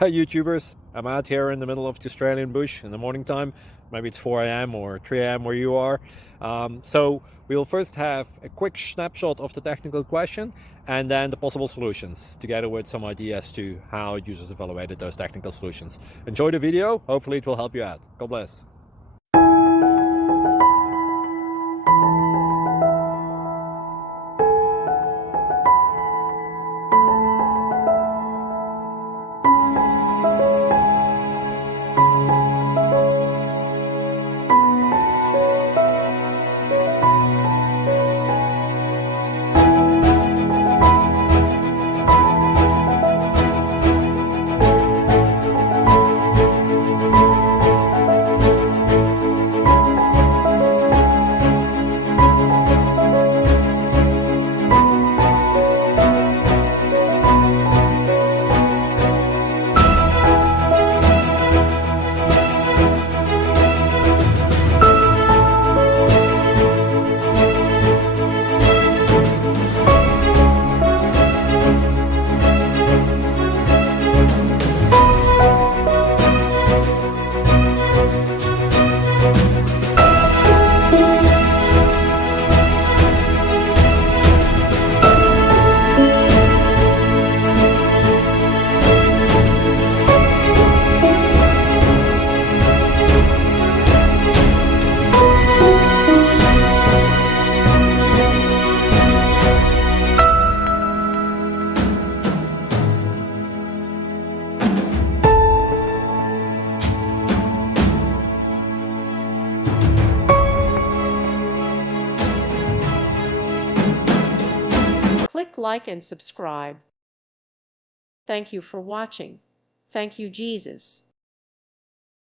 Hi YouTubers, I'm out here in the middle of the Australian bush in the morning time. Maybe it's 4 a.m. or 3 a.m. where you are. So we'll first have a quick snapshot of the technical question and then the possible solutions, together with some ideas to how users evaluated those technical solutions. Enjoy the video, hopefully it will help you out. God bless. Click like and subscribe. Thank you for watching. Thank you, Jesus.